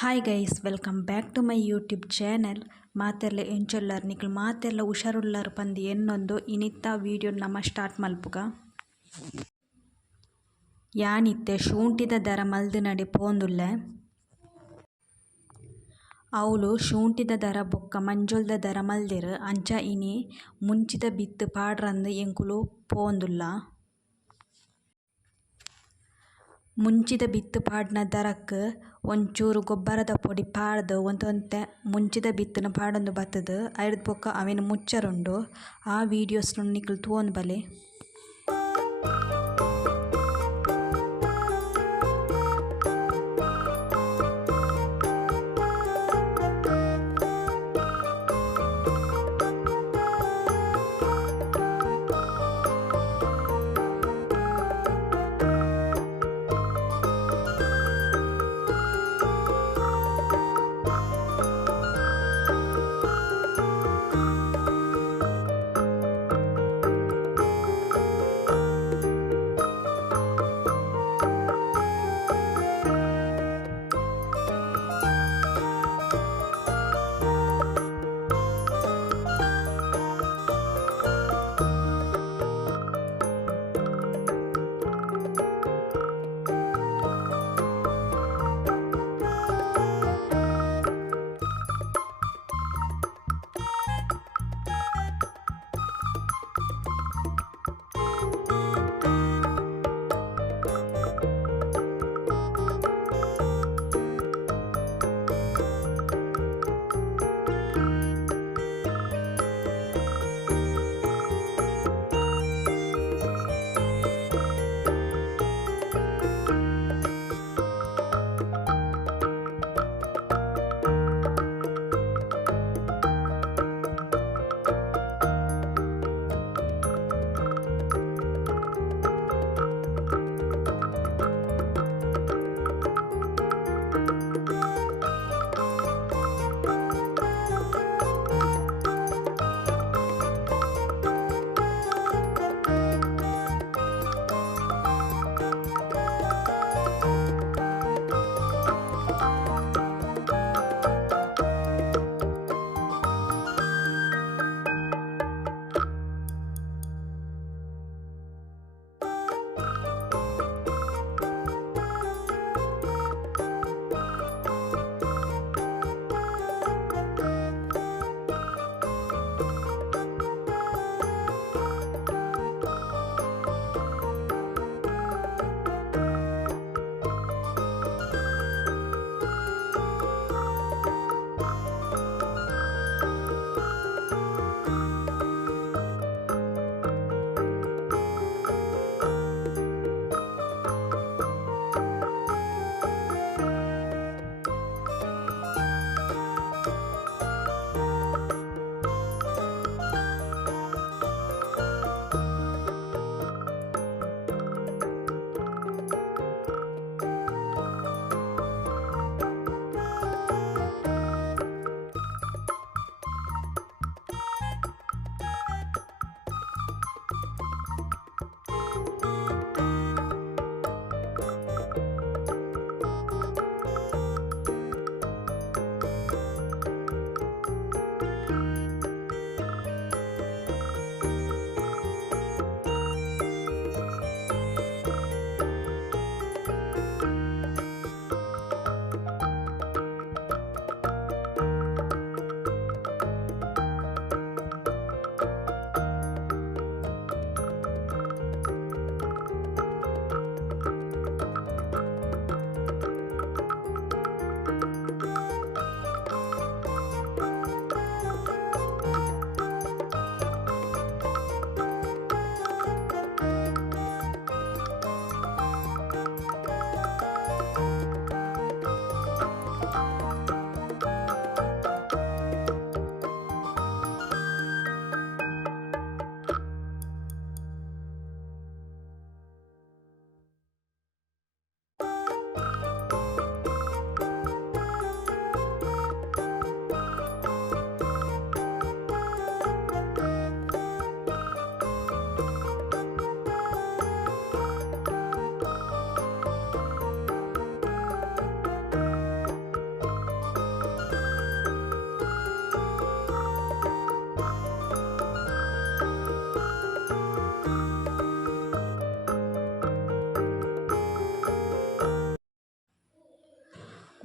Hi guys, welcome back to my YouTube channel. ಮಾತೆಲ್ಲ ಎಂಚೊಲ್ಲರ್ ನಿಕ್ಲು ಮಾತೆಲ್ಲ ಹುಷಾರುಳ್ಳಾರು ಪಂದು ಎನ್ನೊಂದು ಇನಿತ್ತ ವೀಡಿಯೋ ನಮ್ಮ ಸ್ಟಾರ್ಟ್ ಮಲ್ಪುಗ. ಯಾನಿತ್ತೆ ಶೂಂಠಿದ ದರ ಮಲ್ದು ನಡೆ ಪೋಂದುಲ್ಲೆ. ಅವಳು ಶೂಂಠಿದ ದರ ಬೊಕ್ಕ ಮಂಜೊಲ್ದ ದರ ಮಲ್ದೆರು ಅಂಚ ಇನಿ ಮುಂಚಿದ ಬಿತ್ತು ಪಾಡ್ರಂದು ಎಂಕುಲು ಪೋಂದುಲ್ಲ. ಮುಂಚಿದ ಬಿತ್ತು ಪಾಡ್ನ ದರಕ್ಕೆ ಒಂಚೂರು ಗೊಬ್ಬರದ ಪೊಡಿ ಪಾಡ್ದು ಒಂತೆ ಮುಂಚಿದ ಬಿತ್ತನ ಪಾಡೊಂದು ಬತ್ತದು ಐಡ್ ಬೊಕ್ಕ ಅವೇನು ಮುಚ್ಚರುಂಡು. ಆ ವೀಡಿಯೋಸ್ನು ನಿಕ್ಲು ತೂವೊಂದು ಬಲೆ.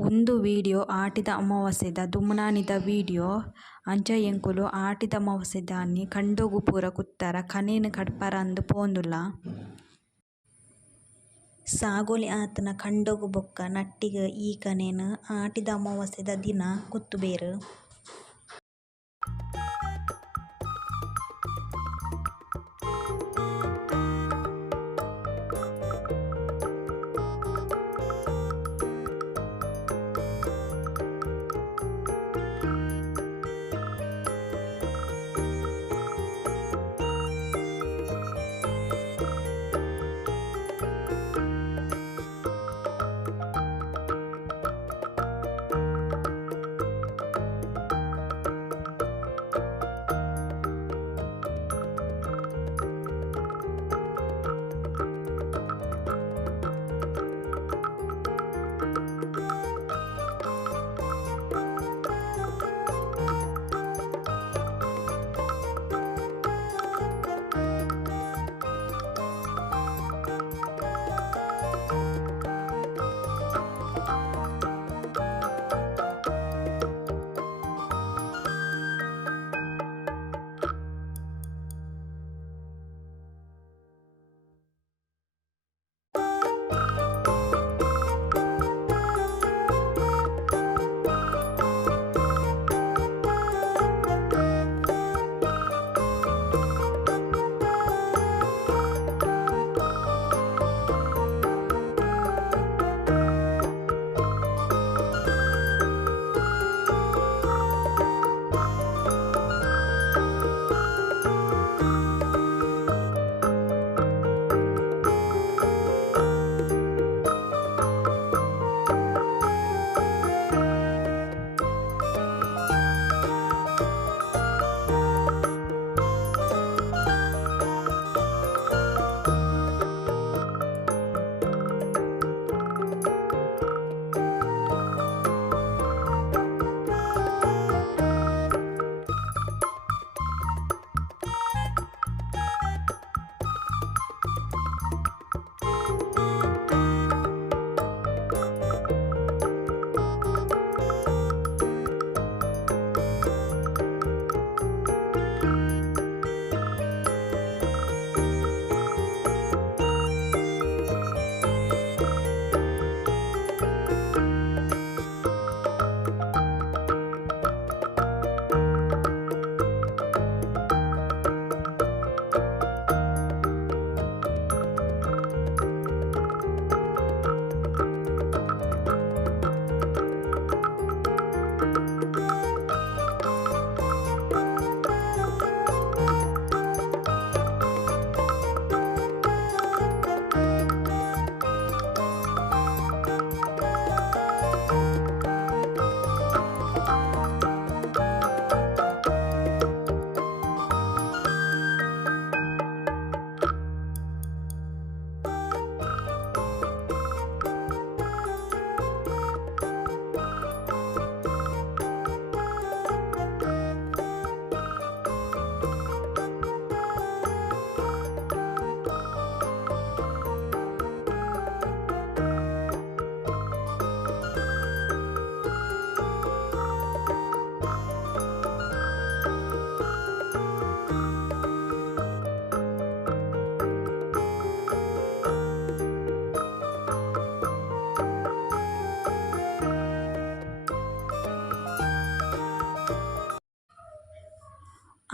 ಒಂದು ವಿಡಿಯೋ ಆಟಿದ ಅಮಾವಾಸ್ಯೆದ ದುಮ್ನಾನಿದ ವಿಡಿಯೋ ಅಂಚ ಎಂಕುಲು ಆಟಿದ ಅಮಾವಾಸ್ಯೆದಾನಿ ಕಂಡೋಗು ಪೂರ ಕುತ್ತರ ಕನೇನು ಕಡ್ಪರ ಅಂದು ಪೋಂದುಲ್ಲ. ಸಾಗೋಲಿ ಆತನ ಕಂಡೋಗು ಬೊಕ್ಕ ನಟ್ಟಿಗ ಈ ಕನೇನು ಆಟಿದ ಅಮಾವಾಸ್ಯೆದ ದಿನ ಕುತ್ತುಬೇರು.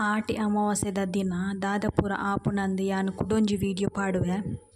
ಆಟಿ ಅಮಾವಾಸ್ಯೆದ ದಿನ ದಾದಪುರ ಆಪುನಂದು ಯಾನು ಕುಡೊಂಜಿ ವಿಡಿಯೋ ಪಾಡುವೆ.